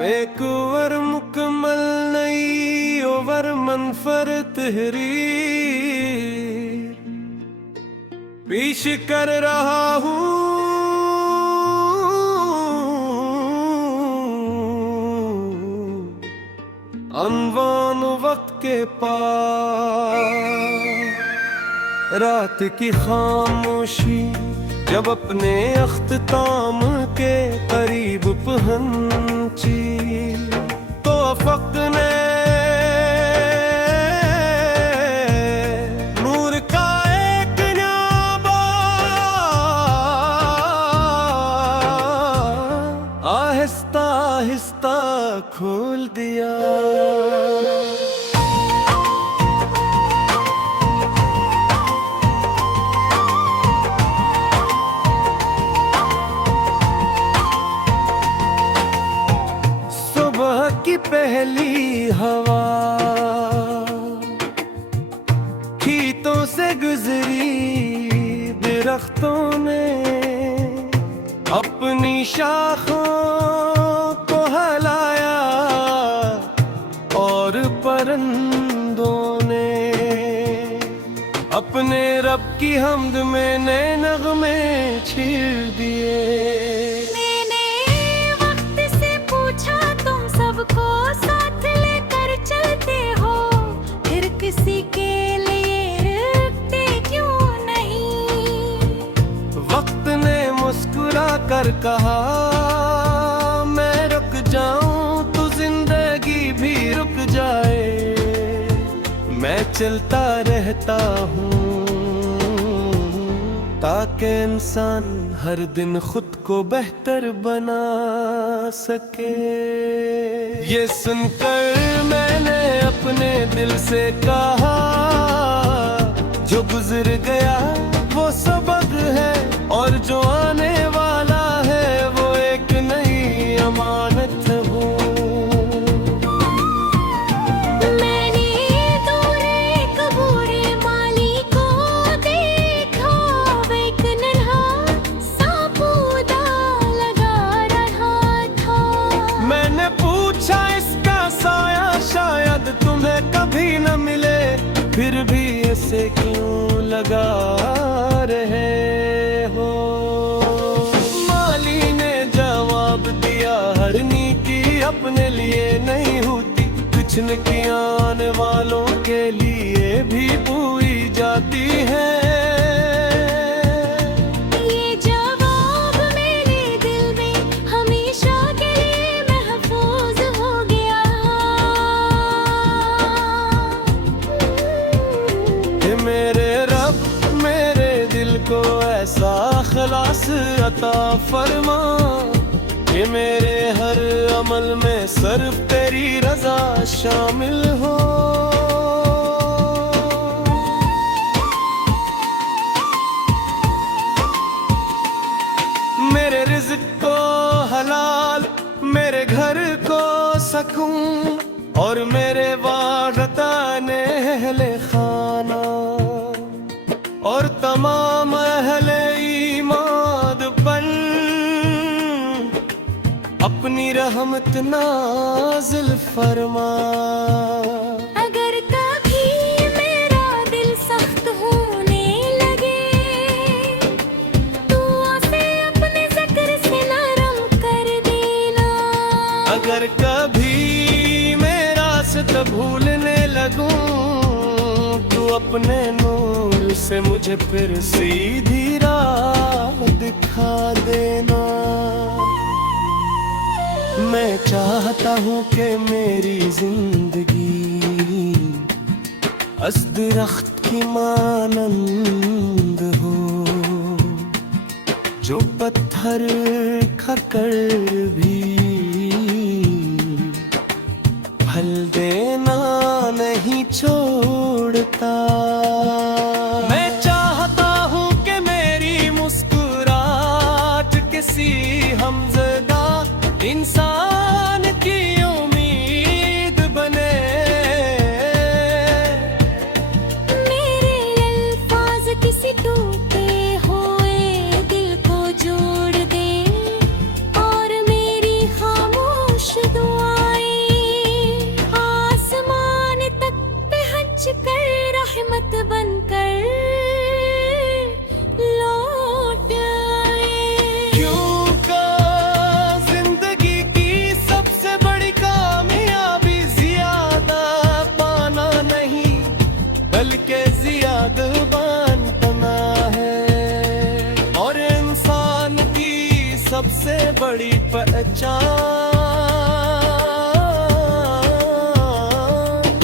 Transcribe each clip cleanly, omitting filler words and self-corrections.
बेकुवर मुकम्मल नहीं ओवर मनफर तहरीर पेश कर रहा हूँ अनवान वक्त के पार। रात की खामोशी जब अपने अख्ताम के करीब पहुंची तो वक्त ने नूर का एक न्याबा आहिस्ता आहिस्ता खोल दिया। की पहली हवा खीतों से गुजरी दरख्तों ने अपनी शाखों को हिलाया और परिंदों ने अपने रब की हम्द में नए नगमे छेड़ दिए। किसी के लिए रुकते क्यों नहीं? वक्त ने मुस्कुरा कर कहा मैं रुक जाऊं तो जिंदगी भी रुक जाए। मैं चलता रहता हूँ ताकि इंसान हर दिन खुद को बेहतर बना सके। ये सुनकर मैंने अपने दिल से कहा जो गुजर गया वो सबक है और जो आने वाला है वो एक नई अमानत हो। मैंने दूर एक बूढ़े माली को देखा वो एक नन्हा सा पौधा लगा रहा था। मैंने पूछा इसका साया शायद तुम्हें कभी न मिले फिर भी ऐसे क्यों लगा रहे हो? माली ने जवाब दिया हर नीति अपने लिए नहीं होती कुछ न किया आने वालों के लिए भी पूरी जाती है। को ऐसा खलास अता फरमा कि मेरे हर अमल में सिर्फ तेरी रजा शामिल हो। मेरे रिज़्क़ को हलाल मेरे घर को सकून और मेरे वारताने अहले खाना और तमाम अहले ईमान पर अपनी रहमत नाज़िल फरमा। अगर कभी मेरा दिल सख्त होने लगे तो उसे अपने ज़िक्र से नरम कर देना। अगर कभी मेरा रास्ता भूलने लगूं तो अपने नूर से मुझे फिर सीधी राह दिखा देना। मैं चाहता हूँ कि मेरी जिंदगी अस दरख्त की मानंद हो जो पत्थर खाकर भी फल देना नहीं छोड़ता। मैं चाहता हूँ कि मेरी मुस्कुराहट किसी हमज़दा इंसान की उम्मीद बने। मेरे अल्फाज किसी टूटे हुए दिल को जोड़ दे और मेरी खामोश दुआ पहचान।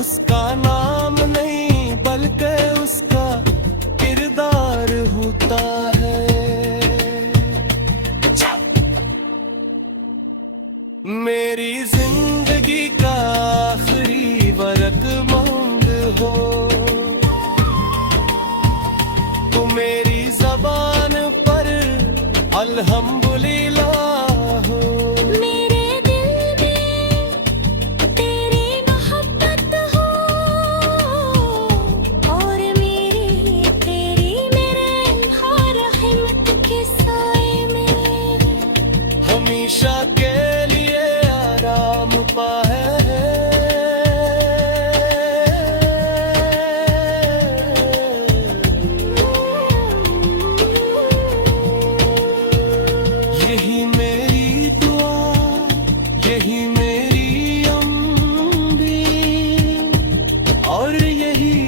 उसका नाम नहीं बल्कि उसका किरदार होता है। मेरी जिंदगी का आखिरी वरकमंद हो तो मेरी ज़बान पर अल्हम्दुलिल्लाह हो। मेरे दिल में तेरी मोहब्बत हो और तेरी मेरे हर हिम्मत के साए में हमेशा के लिए आराम पाए। यही मेरी दुआ, यही मेरी उम्मीद और यही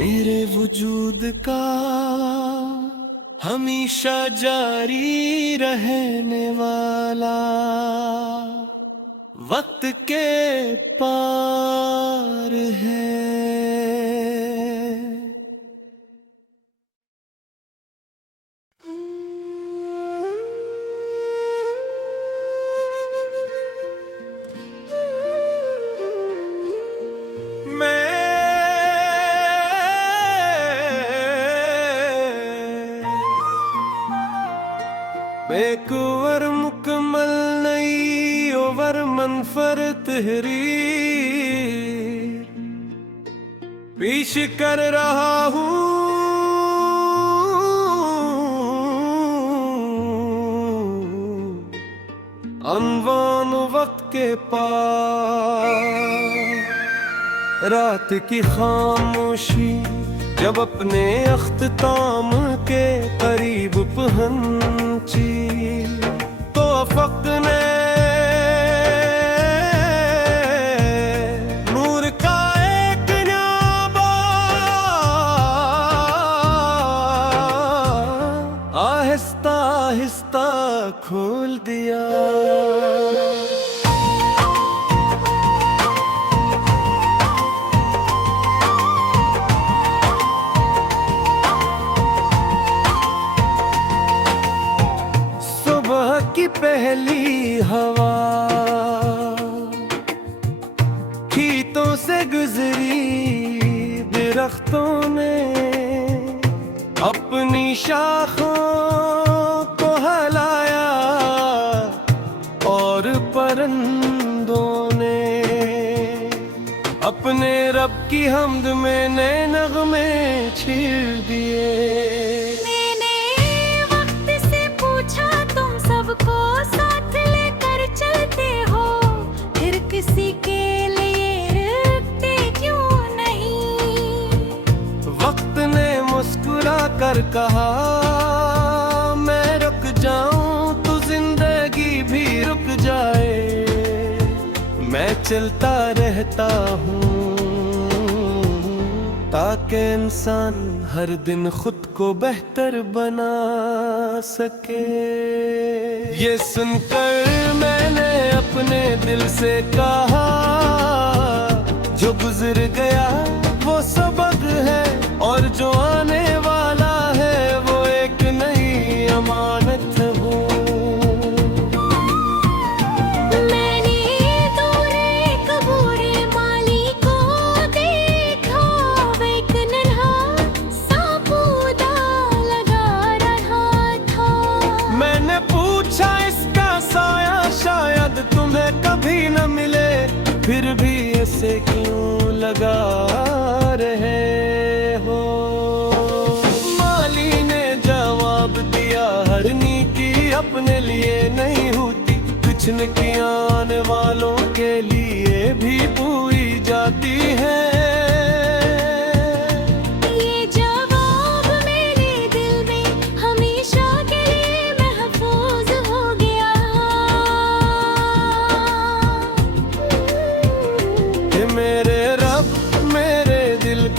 मेरे वजूद का हमेशा जारी रहने वाला वक्त के पार है। बेकुवर मुकम्मल नहीं ओवर मनफर तहरीर पेश कर रहा हूँ। अनवान वक्त के पार रात की खामोशी जब अपने अख्ताम के करीब पहुंची तो वक्त ने नूर का एक न्याबा आहिस्ता आहिस्ता खोल दिया। की पहली हवा खीतों से गुजरी दरख्तों ने अपनी शाखों को हिलाया और परिंदों ने अपने रब की हम्द में नए नगमे छेड़ दिए। साथ लेकर चलते हो फिर किसी के लिए रुकते क्यों नहीं। वक्त ने मुस्कुरा कर कहा मैं रुक जाऊं तो जिंदगी भी रुक जाए। मैं चलता रहता हूँ ताकि इंसान हर दिन खुद को बेहतर बना सके। ये सुनकर मैंने अपने दिल से कहा जो गुजर गया वो सबक है और जो आने वाला है वो एक नई अमानत हो। कभी न मिले फिर भी ऐसे क्यों लगा रहे हो। माली ने जवाब दिया हर नीति अपने लिए नहीं होती कुछ नेकियां आने वालों के लिए भी पूरी जाती है।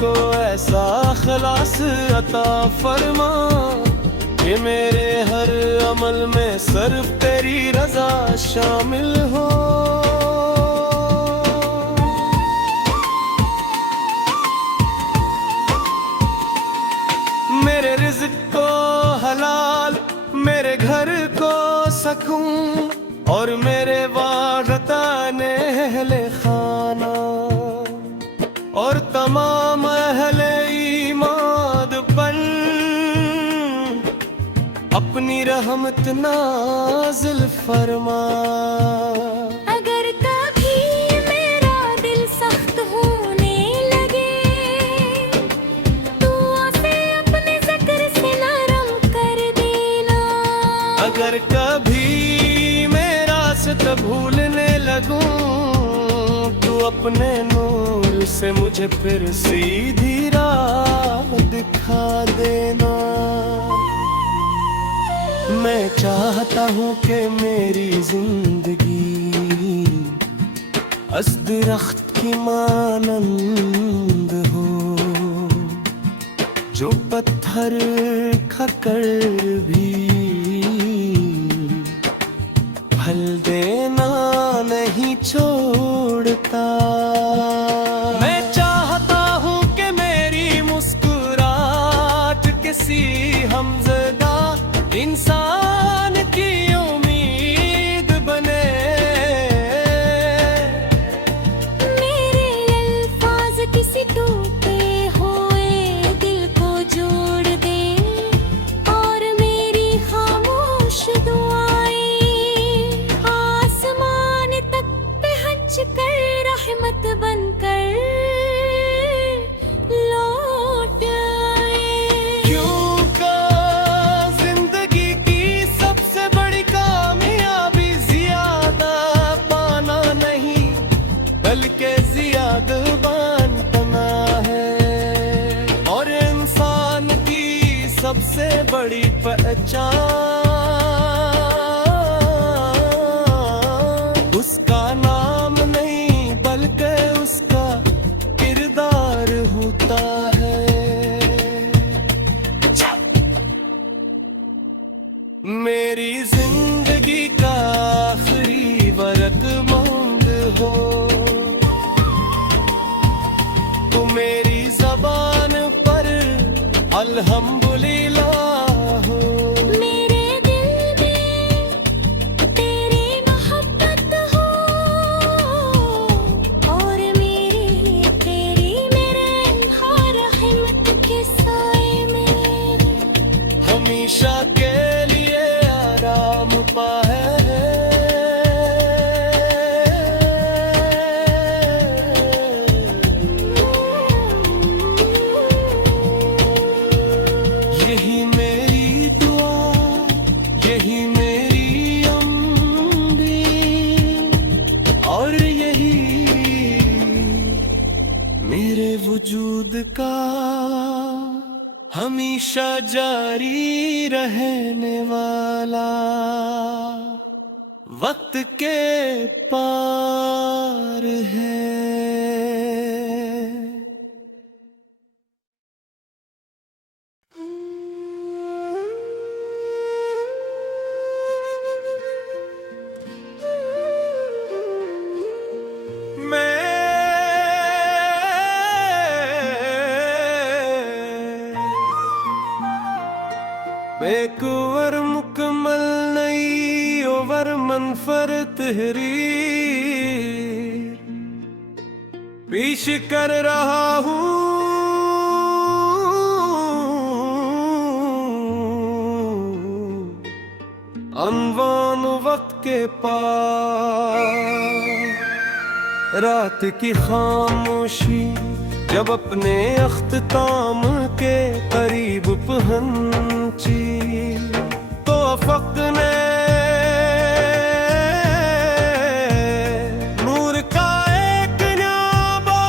को ऐसा खलास अता फरमा कि मेरे हर अमल में सिर्फ तेरी रजा शामिल हो। मेरे रिज़्क़ को हलाल, मेरे घर को सकून, और मेरे वारताने अहले खाना और तमाम अहले ईमान पर अपनी रहमत नाज़िल फरमा। अगर कभी मेरा दिल सख्त होने लगे तो उसे अपने ज़िक्र से नरम कर देना। अगर कभी मेरा रास्ता भूलने लगूं तो अपने नूर से मुझे फिर सीधी राह दिखा देना। मैं चाहता हूँ कि मेरी जिंदगी अस दरख्त की मानंद हो, जो पत्थर खाकर भी फल देना नहीं छोड़ता। मैं चाहता हूँ कि मेरी मुस्कुराहट किसी हमज़दा इंसान की उम्मीद बने। मेरे अल्फाज किसी टूटे हुए दिल को जोड़ दे और मेरी खामोश दुआएं आसमान तक पहुँच कर रहमत बनकर लौट आए। बल्कि ज़ियादा बांटना है, और इंसान की सबसे बड़ी पहचान उसका नाम नहीं बल्कि उसका किरदार होता है। मेरी जिंदगी का आखिरी वरकमंद हो तो मेरी ज़बान पर अल्हम्दुलिल्लाह हो। मेरे दिल में तेरी मोहब्बत हो और तेरी मेरे हर रहमत के साए में हमेशा के लिए आराम पाए। यही मेरी दुआ, यही मेरी अम्बी, और यही मेरे वजूद का हमेशा जारी रहने वाला वक्त के पार है। बेकुवर मुकम्मल नहीं ओवर मनफर तहरीर पेश कर रहा हूँ। अनवान वक्त के पार रात की खामोशी जब अपने अख्ताम के करीब पहुंची तो अफक ने नूर का एक न्याबा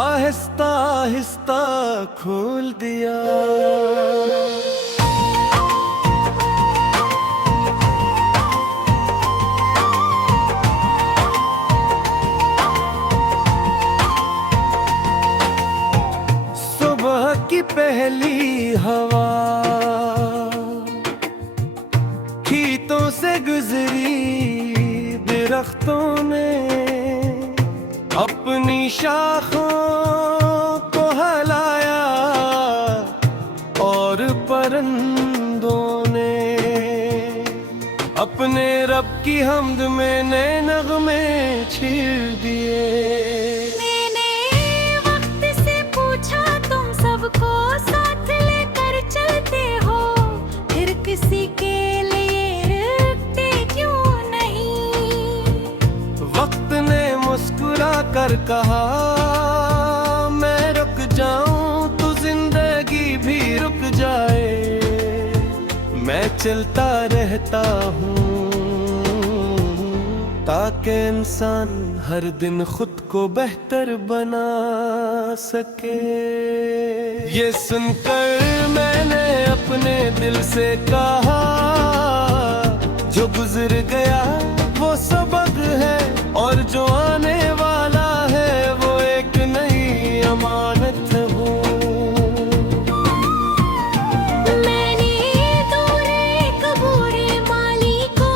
आहिस्ता आहिस्ता खोल दिया। की पहली गुजरी दरख्तों ने अपनी शाखों को हलाया और परिंदों ने अपने रब की हम्द में नए नगमे छीड़ दिए। मैंने वक्त से पूछा तुम सबको साथ लेकर चलते हो, फिर किसी के लिए रुकते क्यों नहीं? वक्त ने मुस्कुरा कर कहा मैं रुक जाऊं तो जिंदगी भी रुक जाए। मैं चलता रहता हूँ ताकि इंसान हर दिन खुद को बेहतर बना सके। ये सुनकर मैंने अपने दिल से कहा जो गुजर गया वो सबक है और जो आने वाला है वो एक नई अमानत हो। मैंने दूर एक बूढ़े माली को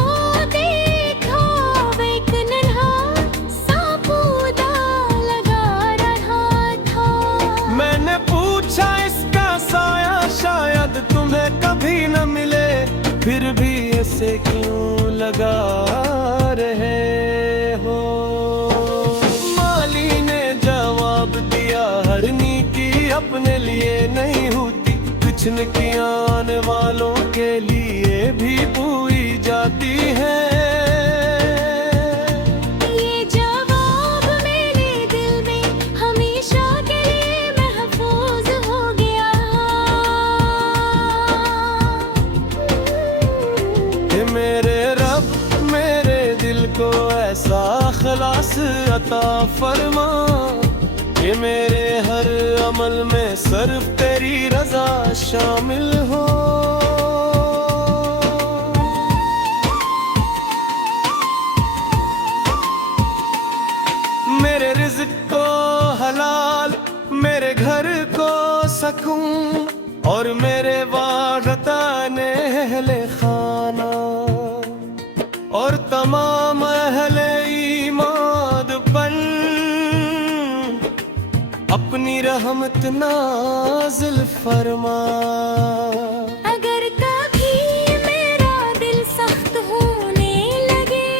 देखा, वो एक नन्हा सा पौधा लगा रहा था। मैंने पूछा इसका साया शायद तुम्हें कभी न मिले, फिर भी ऐसे क्यों लगा रहे हो? माली ने जवाब दिया हर नीति अपने लिए नहीं होती, कुछ नेकियां आने वालों के लिए भी पूरी जाती है। ये जवाब मेरे दिल में हमेशा के लिए महफूज हो गया। कि मेरे रब मेरे दिल को ऐसा खलास अता फरमा कि मेरे हर अमल में सिर्फ तेरी रजा शामिल हो। मेरे रिज़्क़ को हलाल, मेरे घर को सकून और मेरे वागताने अहले खाना और तमाम अहले ईमान पर अपनी रहमत नाज़िल फरमा। अगर कभी मेरा दिल सख्त होने लगे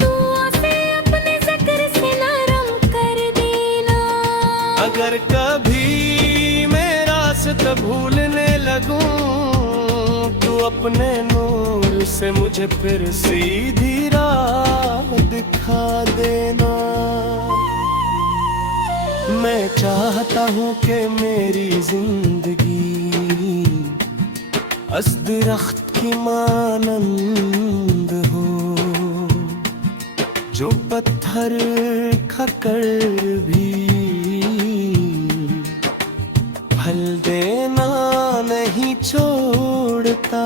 तो उसे अपने ज़िक्र से नरम कर देना। अगर कभी मेरा रास्ता भूलने लगूं तो अपने नूर से मुझे फिर सीधी राह दिखा देना। मैं चाहता हूँ कि मेरी जिंदगी अस दरख्त की मानंद हो जो पत्थर खाकर भी फल देना नहीं छोड़ता।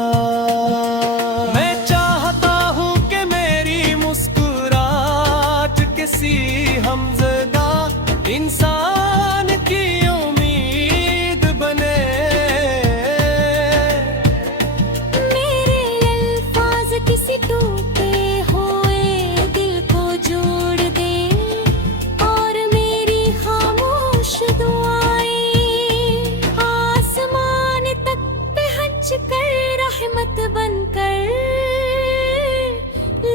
मैं चाहता हूँ कि मेरी मुस्कुराहट किसी हमज़दा इंसान की उम्मीद बने। मेरे अल्फाज किसी टूटे हुए दिल को जोड़ दे और मेरी खामोश दुआएं आसमान तक पहुँच कर रहमत बनकर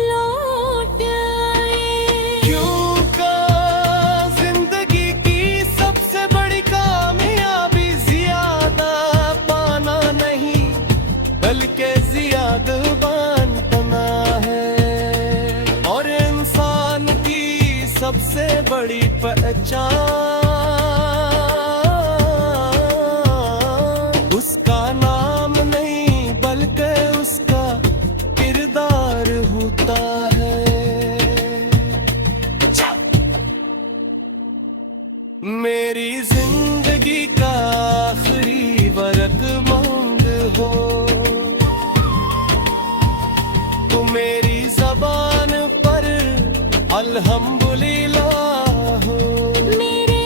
लौट आए। क्योंकि जिंदगी की सबसे बड़ी कामयाबी ज्यादा पाना नहीं बल्कि ज्यादा बांटना है और इंसान की सबसे बड़ी पहचान उसका नाम नहीं बल्कि उसका किरदार होता है। मेरी जिंदगी का आखिरी वरकमंद हो तो मेरी ज़बान पर अल्हम्दुलिल्लाह हो। मेरे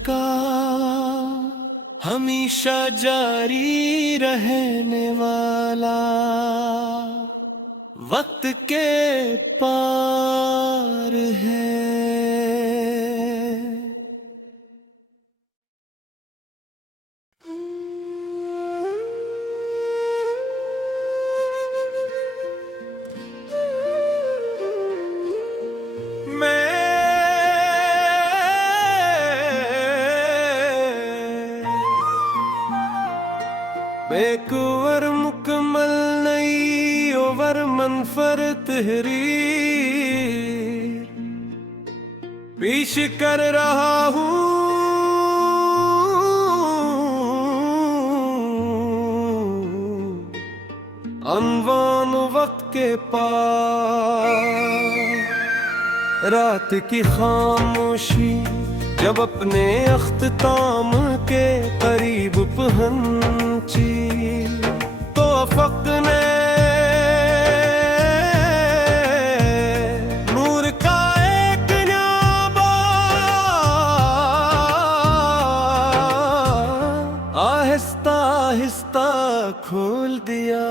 का हमेशा जारी रहने वाला, वक्त के पार है। बेकुवर मुकम्मल नई ओवर मनफर तहरीर पेश कर रहा हूँ। अनवान वक्त के पार रात की खामोशी जब अपने अख्ताम के करीब पहुंची, तो अफक ने नूर का एक न्याबा आहिस्ता आहिस्ता खोल दिया।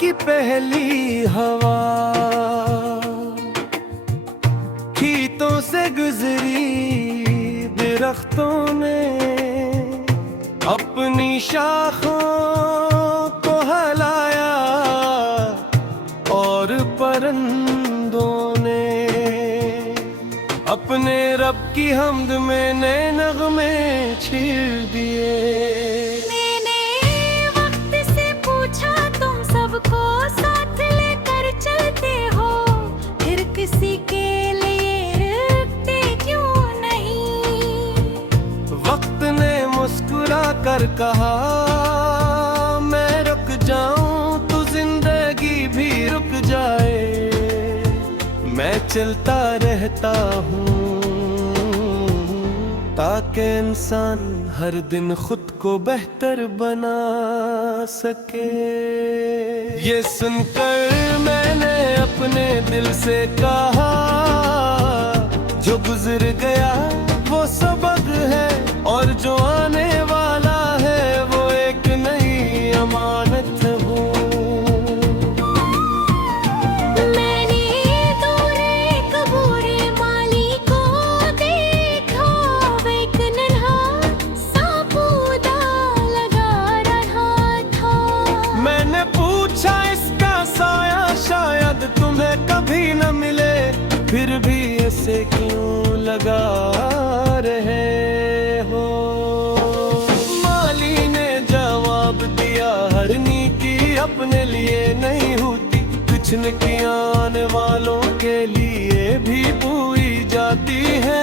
की पहली हवा खीतों से गुजरी, दरख्तों ने अपनी शाखों को हिलाया और परंदों ने अपने रब की हम्द में नए नगमे छेड़ दिए। सबको साथ लेकर चलते हो, फिर किसी के लिए रुकते क्यों नहीं? वक्त ने मुस्कुरा कर कहा, मैं रुक जाऊं तो जिंदगी भी रुक जाए। मैं चलता रहता हूँ ताकि इंसान हर दिन खुद को बेहतर बना सके। ये सुनकर मैंने अपने दिल से कहा, जो गुजर गया वो सबक है और जो आने वाला है वो एक नई अमानत हो। तुम्हें कभी न मिले फिर भी ऐसे क्यों लगा रहे हो? माली ने जवाब दिया, हर नीति अपने लिए नहीं होती, कुछ नेकियां आने वालों के लिए भी पूरी जाती है।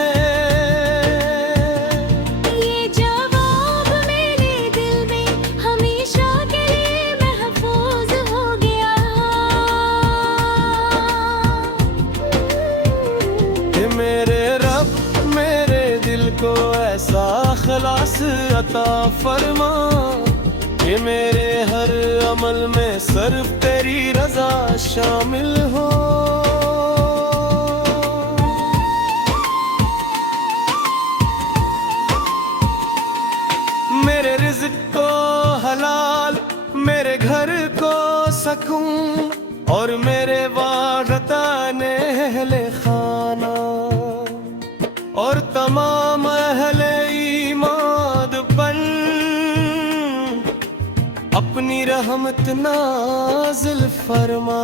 को ऐसा खलास अता फरमा कि मेरे हर अमल में सिर्फ तेरी रजा शामिल हो। मेरे रिज़्क़ को हलाल, मेरे घर को सकून और मेरे वारताने अहले खाना और तमाम अहले ईमान पर अपनी रहमत नाज़िल फरमा।